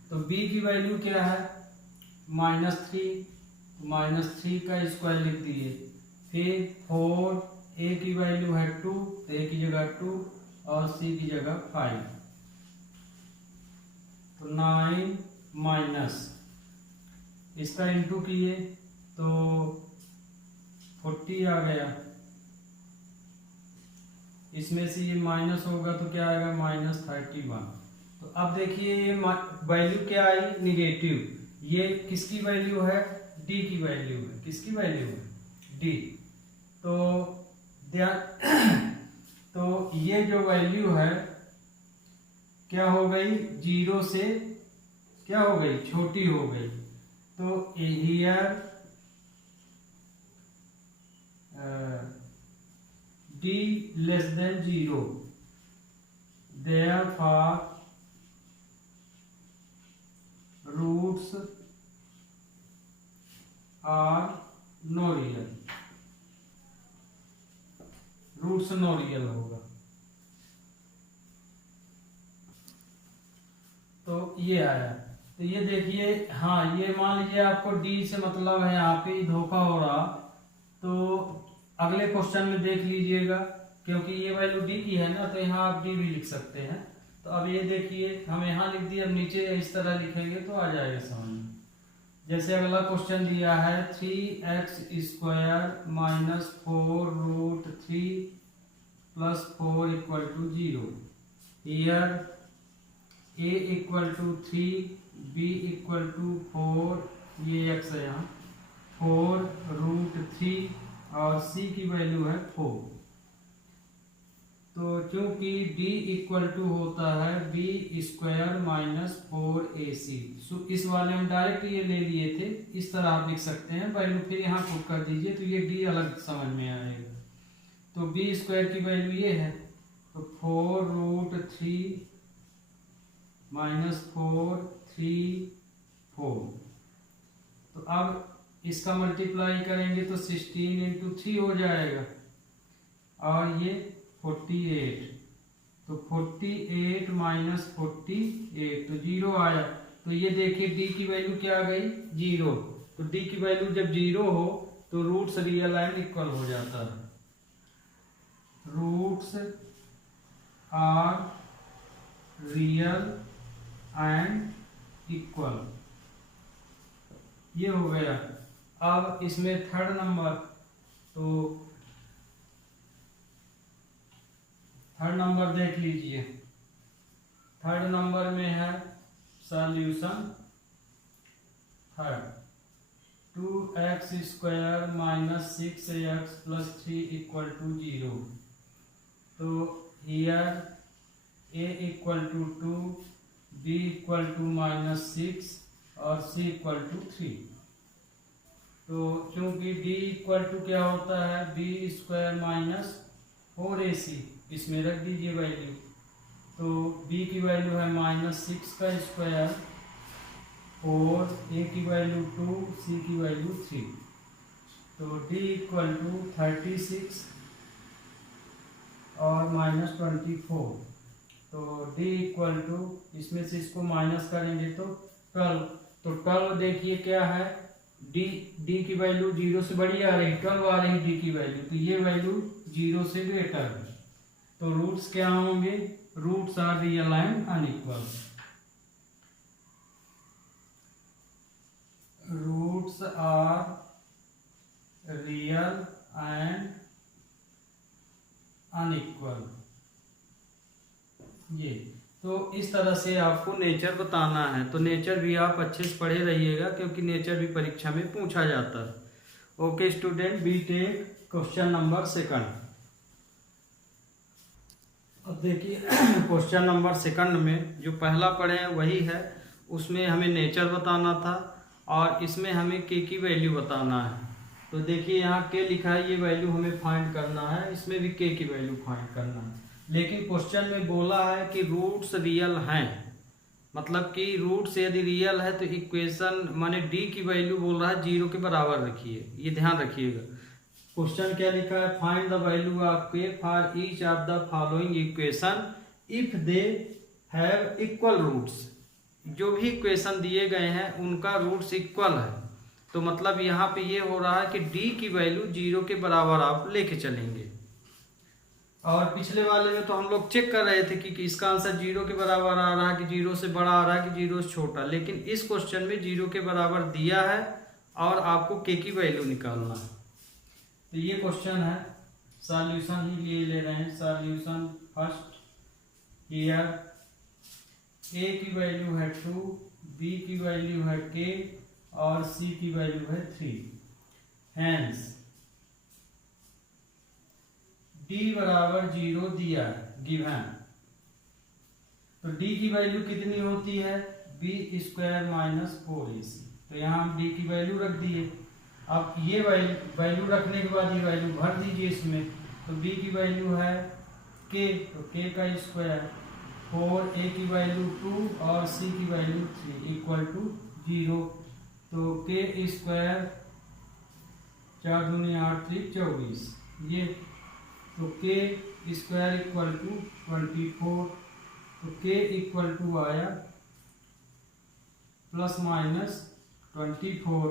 तो b की वैल्यू क्या है, -3, -3 का स्क्वायर लिख दिए। फिर 4, a की वैल्यू है 2, तो a की जगह 2 और c की जगह 5, तो 9 माइनस इसका इंटू किए तो 40 आ गया। इसमें से ये माइनस होगा तो क्या आएगा, -31। तो अब देखिए ये वैल्यू क्या आई, निगेटिव। ये किसकी वैल्यू है, डी की वैल्यू है। किसकी वैल्यू है, डी। तो तो ये जो वैल्यू है क्या हो गई, 0 से क्या हो गई, छोटी हो गई। तो here d < 0, therefore roots are no real, roots no real होगा। तो ये आया। तो ये देखिए, हाँ ये मान लीजिए आपको डी से मतलब है, यहाँ पे धोखा हो रहा, तो अगले क्वेश्चन में देख लीजिएगा, क्योंकि ये वैल्यू डी की है ना, तो यहाँ आप डी भी लिख सकते हैं। तो अब ये देखिए हम यहाँ लिख दिए, अब नीचे इस तरह लिखेंगे तो आ जाएगा समझ में। जैसे अगला क्वेश्चन दिया है 3x² - 4√3 + 4 = 0। हियर a = 3, b = 4, ये x है यहाँ, 4√3 और c की वैल्यू है 4। तो क्योंकि d = होता है b² - 4ac, इस वाले में डायरेक्ट ये ले लिए थे, इस तरह आप लिख सकते हैं वैल्यू, फिर यहाँ पुट कर दीजिए तो ये d अलग समझ में आएगा। तो b² की वैल्यू ये है, तो 4√3 - 4, 3, 4। तो अब इसका मल्टीप्लाई करेंगे तो 16 × 3 हो जाएगा, और ये 48, तो 48 - 48 तो 0 आया। तो ये देखिए डी की वैल्यू क्या आ गई, 0। तो डी की वैल्यू जब 0 हो तो रूट्स रियल एंड इक्वल हो जाता है। Roots are real and equal, ये हो गया। अब इसमें थर्ड नंबर, तो थर्ड नंबर देख लीजिए। थर्ड नंबर में है सॉल्यूशन है 2x² minus 6x plus 3 equal to 0। तो here a equal to 2, b equal to -6 और c इक्वल टू 3। तो क्योंकि d इक्वल टू क्या होता है b² माइनस 4ac, इसमें रख दीजिए वैल्यू। तो b की वैल्यू है -6 का स्क्वायर, 4, a की वैल्यू 2, c की वैल्यू 3। तो d इक्वल टू 36 और -24। तो d इक्वल टू, इसमें से इसको माइनस करेंगे तो 12। तो 12 देखिए क्या है, d की वैल्यू 0 से बड़ी आ रही, 12 आ रही d की वैल्यू, तो ये वैल्यू 0 से ग्रेटर है। तो रूट्स क्या होंगे, roots are real and unequal. Roots are real and unequal. ये तो इस तरह से आपको नेचर बताना है। तो नेचर भी आप अच्छे से पढ़े रहिएगा, क्योंकि नेचर भी परीक्षा में पूछा जाता है। Okay student, be take question number 2। अब देखिए क्वेश्चन नंबर 2 में जो पहला पढ़े हैं वही है, उसमें हमें नेचर बताना था और इसमें हमें के की वैल्यू बताना है। तो देखिए यहाँ के लिखा है, ये वैल्यू हमें फाइंड करना है, इसमें भी के की वैल्यू फाइंड करना है। लेकिन क्वेश्चन में बोला है कि रूट्स रियल हैं, मतलब कि रूट्स यदि रियल है तो इक्वेशन माने डी की वैल्यू बोल रहा है 0 के बराबर रखिए, ये ध्यान रखिएगा। क्वेश्चन क्या लिखा है, find the value of k for each of the following equation if they have equal roots. जो भी इक्वेशन दिए गए हैं उनका रूट्स इक्वल है, तो मतलब यहाँ पे ये हो रहा है कि डी की वैल्यू 0 के बराबर आप लेके चलेंगे। और पिछले वाले में तो हम लोग चेक कर रहे थे कि इसका आंसर 0 के बराबर आ रहा है कि 0 से बड़ा आ रहा है कि 0 से छोटा, लेकिन इस क्वेश्चन में 0 के बराबर दिया है और आपको के की वैल्यू निकालना है। तो ये क्वेश्चन है, सॉल्यूशन ही ले रहे हैं। सॉल्यूशन फर्स्ट, हियर ए की वैल्यू है 2, बी की वैल्यू है k और c की वैल्यू है 3। हेंस d बराबर 0 दिया है गिवन। तो d की वैल्यू कितनी होती है, b² माइनस 4ac। तो यहाँ हम d की वैल्यू रख दिए। अब ये वैल्यू रखने के बाद ये वैल्यू भर दीजिए इसमें। तो b की वैल्यू है k, तो k का स्क्वायर, 4, a की वैल्यू 2 और c की वैल्यू 3 इक्वल टू 0। तो k स्क्वायर 4 दूनी 8 3 24, ये तो k स्क्वायर इक्वल टू 24। तो k इक्वल टू आया प्लस माइनस 24।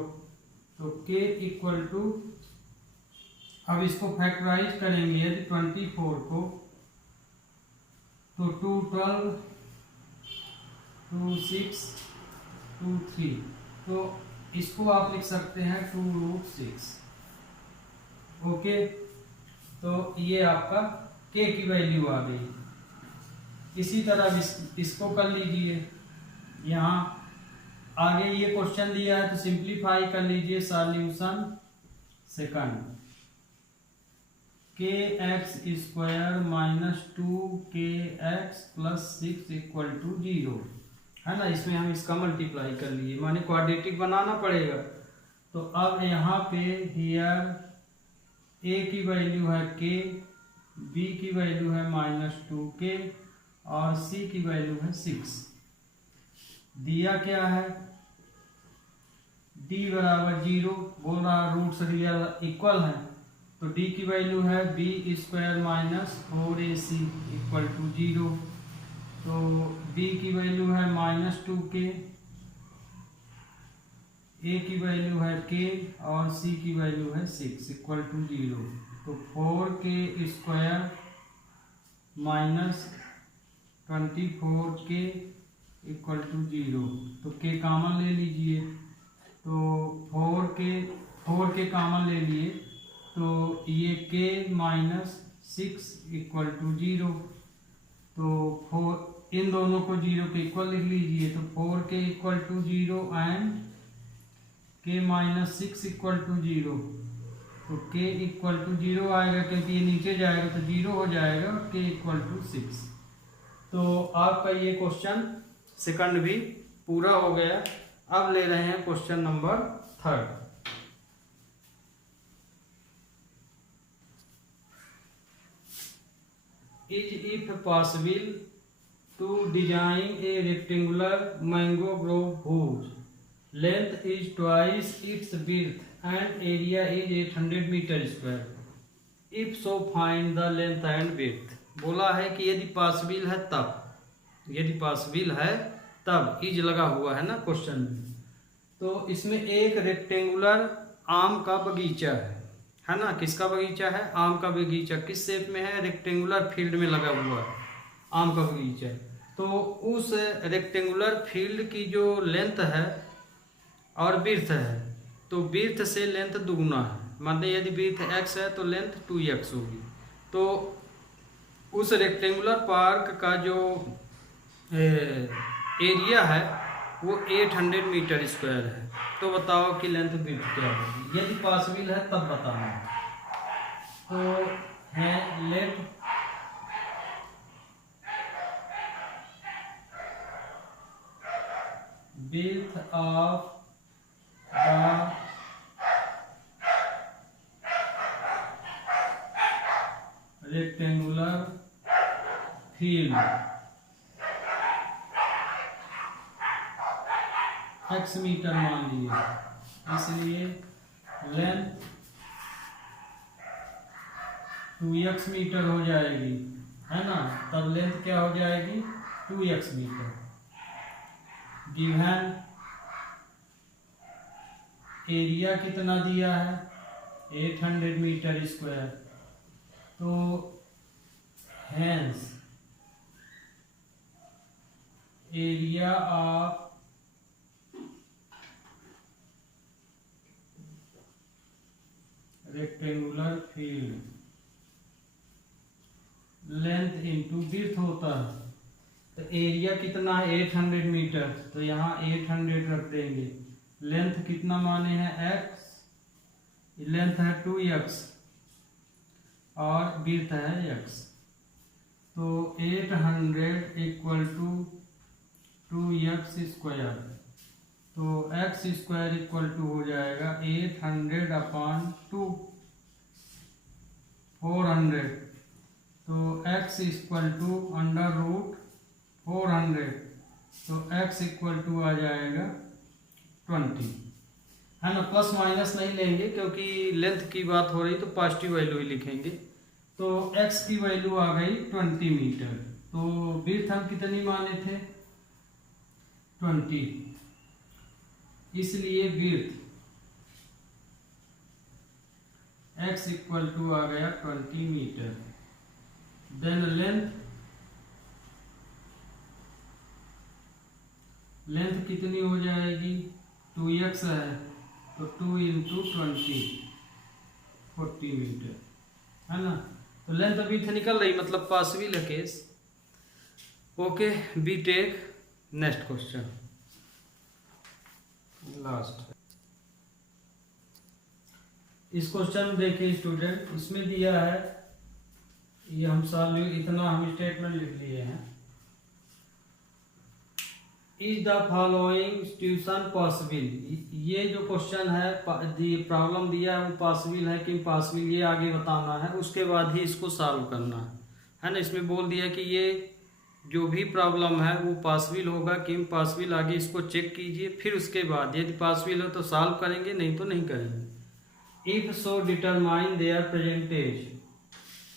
तो k इक्वल टू, अब इसको फैक्टराइज करेंगे यदि 24 को, तो 2 12 2 6 2 3, तो इसको आप लिख सकते हैं 2√6। ओके, तो ये आपका k की वैल्यू आ गई। इसी तरह इसको कर लीजिए। यहाँ आगे ये क्वेश्चन दिया है तो सिंप्लीफाई कर लीजिए। Solution second, kx² minus 2kx plus 6 equal to 0 है ना। इसमें हम इसका मल्टीप्लाई कर लिए, माने क्वाड्रेटिक बनाना पड़ेगा। तो अब यहाँ पे हियर a की वैल्यू है k, b की वैल्यू है -2k और c की वैल्यू है 6। दिया क्या है, d बराबर 0 बोल रहा, रूट्स रियल इक्वल है। तो d की वैल्यू है b² minus 4ac equal to 0। तो b की वैल्यू है -2k, a की वैल्यू है k और c की वैल्यू है 6 इक्वल टू 0। तो 4k² minus 24k equal to 0। तो k कॉमन ले लीजिए। तो 4k कॉमन ले लिए, तो ये k माइनस 6 इक्वल टू 0। तो 4 इन दोनों को 0 के इक्वल लिख लीजिए। तो 4k equal to 0 and k minus 6 equal to 0, तो k इक्वल टू 0 आएगा क्योंकि ये नीचे जाएगा तो 0 हो जाएगा, और k इक्वल टू 6। तो आपका ये क्वेश्चन सेकंड भी पूरा हो गया। अब ले रहे हैं question number third. Is if possible to design a rectangular mango grove whose length is twice its width and area is 800 metre square, if so find the length and width। बोला है कि यदि पॉसिबल है तब, यदि possible है तब, is लगा हुआ है ना क्वेश्चन में। तो इसमें एक रेक्टेंगुलर आम का बगीचा है ना। किसका बगीचा है? आम का बगीचा। किस शेप में है? रेक्टेंगुलर फील्ड में लगा हुआ है आम का बगीचा। तो उस रेक्टेंगुलर फील्ड की जो लेंथ है और विड्थ है, तो विड्थ से लेंथ दुगुना है। मानते यदि विड्थ x है तो लेंथ 2x होगी। तो उस रेक्टेंगुलर पार्क का जो एरिया है वो 800 मीटर स्क्वायर है। तो बताओ कि लेंथ विड्थ क्या होगी। यदि पॉसिबल है तब बताना। तो है let width of the rectangular field x metre मान लिए, इसलिए लेंथ 2x मीटर हो जाएगी, है ना। तब लेंथ क्या हो जाएगी? 2x metre. गिवन एरिया कितना दिया है? 800 मीटर स्क्वायर। तो hence area of rectangular field length into width होता है। तो एरिया कितना है? 800 मीटर। तो यहाँ 800 रख देंगे। लेंथ कितना माने हैं? x, लेंथ है 2x और विड्थ है x। तो 800 इक्वल टू 2x स्क्वायर। तो x स्क्वायर इक्वल टू हो जाएगा 800 अपॉन 2, 400। तो x equal to under root 400। तो x इक्वल टू आ जाएगा 20, है ना। प्लस माइनस नहीं लेंगे क्योंकि लेंथ की बात हो रही तो पॉजिटिव वैल्यू ही लिखेंगे। तो x की वैल्यू आ गई 20 मीटर। तो विड्थ हम कितनी माने थे? 20, इसलिए विड्थ x इक्वल टू आ गया 20 मीटर। देन लेंथ कितनी हो जाएगी? 2x है तो 2 इंटू 20, 40 मीटर, है ना। तो लेंथ अभी थे निकल रही, मतलब पॉसिबल है case. Okay, be take next question, last. इस क्वेश्चन में देखिए स्टूडेंट, इसमें दिया है, ये हम सॉल्व, इतना हम स्टेटमेंट लिख लिए हैं। Is the following situation possible. ये जो क्वेश्चन है, प्रॉब्लम दिया है वो पॉसिबल है कि इम्पॉसिबल, ये आगे बताना है, उसके बाद ही इसको सॉल्व करना है ना। इसमें बोल दिया कि ये जो भी प्रॉब्लम है वो पॉसिबल होगा कि इम्पॉसिबल, आगे इसको चेक कीजिए, फिर उसके बाद यदि पॉसिबल हो तो सॉल्व करेंगे, नहीं तो नहीं करेंगे। If so determine their present age,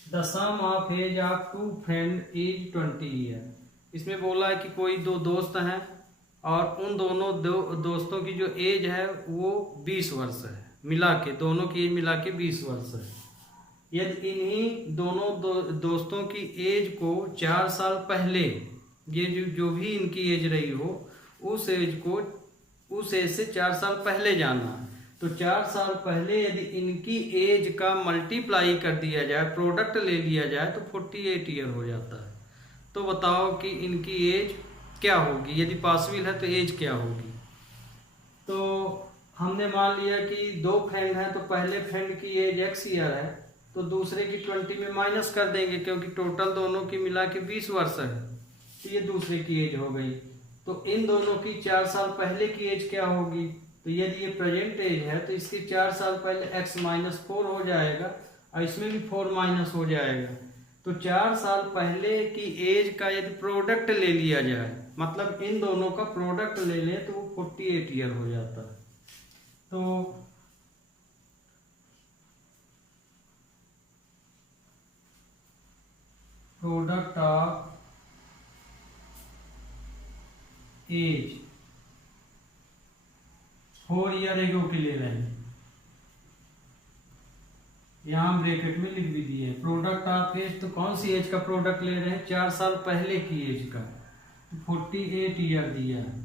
the sum of age of two friend is 20 year. इसमें बोला है कि कोई दो दोस्त हैं और उन दोनों दोस्तों की जो एज है वो 20 वर्ष है, मिला के दोनों की एज मिला के 20 वर्ष है। यदि इन्हीं दोनों दोस्तों की एज को 4 साल पहले, ये जो भी इनकी एज रही हो, उस एज से 4 साल पहले जाना है। तो 4 साल पहले यदि इनकी एज का मल्टीप्लाई कर दिया जाए, प्रोडक्ट ले लिया जाए, तो 48 ईयर हो जाता है। तो बताओ कि इनकी एज क्या होगी, यदि पॉसिबल है तो एज क्या होगी। तो हमने मान लिया कि 2 फ्रेंड हैं, तो पहले फ्रेंड की एज x ईयर है, तो दूसरे की 20 में माइनस कर देंगे, क्योंकि टोटल दोनों की मिला के 20 वर्ष है, तो ये दूसरे की एज हो गई। तो इन दोनों की 4 साल पहले की एज क्या होगी? तो यदि ये प्रेजेंट एज है तो इसकी 4 साल पहले x-4 हो जाएगा, और इसमें भी 4 माइनस हो जाएगा। तो 4 साल पहले की एज का यदि प्रोडक्ट ले लिया जाए, मतलब इन दोनों का प्रोडक्ट ले लें, तो वो 48 ईयर हो जाता है। तो product of as 4 year ago के ले रहे हैं, यहां ब्रैकेट में लिख भी दिए। प्रोडक्ट ऑफ एज, तो कौन सी एज का प्रोडक्ट ले रहे हैं? 4 साल पहले की एज का, तो 48 ईयर दिया है।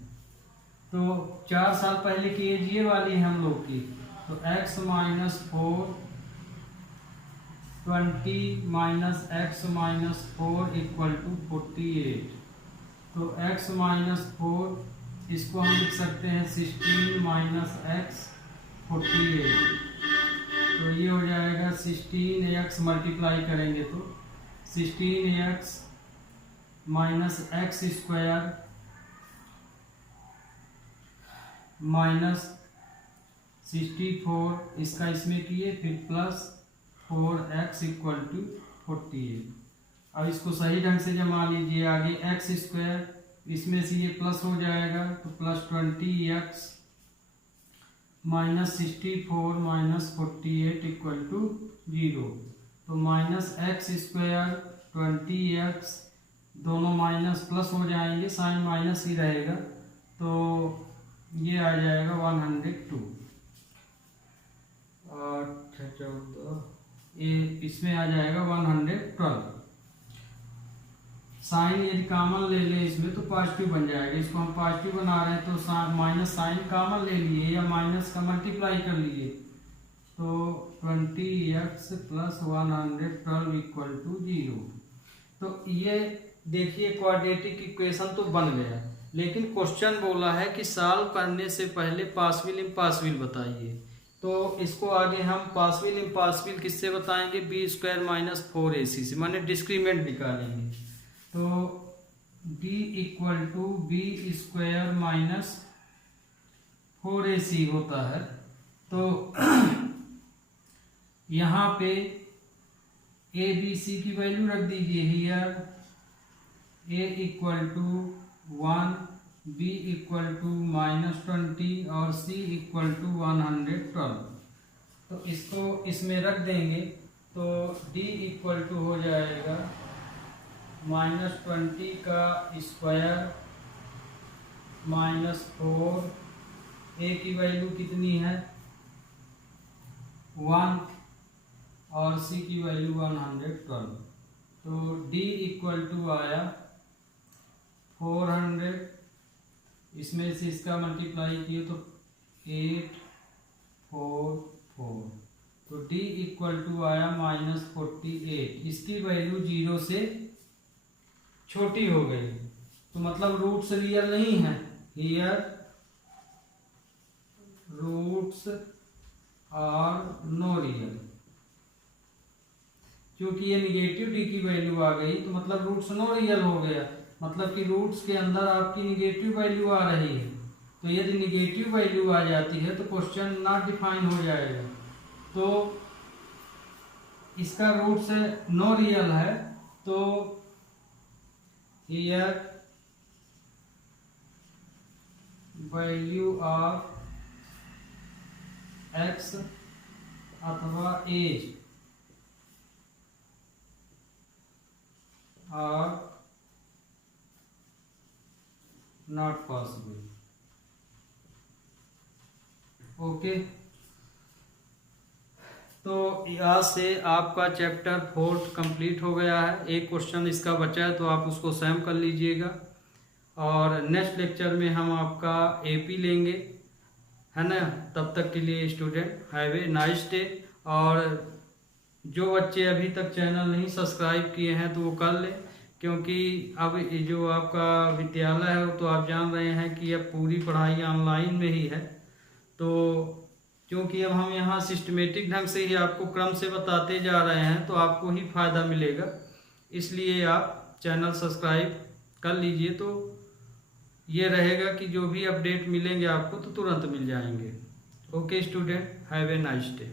तो 4 साल पहले की एज ये वाली है हम लोग की, तो x-4 20 minus x-4 equal to 48। तो x-4 इसको हम लिख सकते हैं 16 माइनस x 48, तो ये हो जाएगा 16x मल्टीप्लाई करेंगे तो 16x minus x square minus 64, इसका इसमें किए, फिर प्लस 4x इक्वल टू 48। अब इसको सही ढंग से जमा लीजिए। आगे एक्स स्क्वायर, इसमें से ये प्लस हो जाएगा, तो plus 20x minus 64 minus 48 equal to 0। तो माइनस एक्स स्क्वायर 20x, दोनों माइनस प्लस हो जाएंगे, साइन माइनस ही रहेगा, तो ये आ जाएगा 102। और 14, ये इसमें आ जाएगा 112। साइन यदि कॉमन ले लें इसमें तो पॉजिटिव बन जाएगा, इसको हम पॉजिटिव बना रहे हैं, तो माइनस साइन कॉमन ले लिए या माइनस का मल्टीप्लाई कर लिए, तो 20x प्लस 112 इक्वल टू 0। तो ये देखिए क्वाड्रेटिक इक्वेशन तो बन गया, लेकिन क्वेश्चन बोला है कि सॉल्व करने से पहले पार्शियल इम्पॉसिबल बताइए। तो इसको आगे हम पार्शियल इम्पॉसिबल किससे बताएंगे? बी स्क्वायर माइनस 4ac से, माने डिस्क्रीमेंट निकालेंगे। तो b equal to b square minus 4ac होता है। तो यहाँ पे a b c की वैल्यू रख दीजिए। Here a equal to 1, b equal to -20 और c इक्वल टू 112। तो इसको इसमें रख देंगे, तो d इक्वल टू हो जाएगा -20 का स्क्वायर -4, a की वैल्यू कितनी है 1 और c की वैल्यू 112। तो d इक्वल टू आया 400, इसमें से इसका मल्टीप्लाई किए तो 844, तो d इक्वल टू आया -48। इसकी वैल्यू 0 से छोटी हो गई, तो मतलब रूट्स रियल नहीं है। Here roots are no real, क्योंकि ये निगेटिव डी की वैल्यू आ गई, तो मतलब रूट्स नो रियल हो गया, मतलब कि रूट्स के अंदर आपकी निगेटिव वैल्यू आ रही है। तो यदि निगेटिव वैल्यू आ जाती है तो क्वेश्चन नॉट डिफाइन हो जाएगा। तो इसका रूट्स नो रियल है, तो हियर वैल्यू ऑफ एक्स अथवा age are not possible. Okay, तो यहाँ से आपका चैप्टर 4 कंप्लीट हो गया है। एक क्वेश्चन इसका बचा है, तो आप उसको स्वयं कर लीजिएगा। और नेक्स्ट लेक्चर में हम आपका एपी लेंगे, है ना। तब तक के लिए student have a nice day. और जो बच्चे अभी तक चैनल नहीं सब्सक्राइब किए हैं तो वो कर लें, क्योंकि अब जो आपका विद्यालय है तो आप जान रहे हैं कि अब पूरी पढ़ाई ऑनलाइन में ही है। तो क्योंकि अब हम यहाँ सिस्टमेटिक ढंग से ही आपको क्रम से बताते जा रहे हैं तो आपको ही फायदा मिलेगा, इसलिए आप चैनल सब्सक्राइब कर लीजिए। तो ये रहेगा कि जो भी अपडेट मिलेंगे आपको तो तुरंत मिल जाएंगे। Okay student, have a nice day.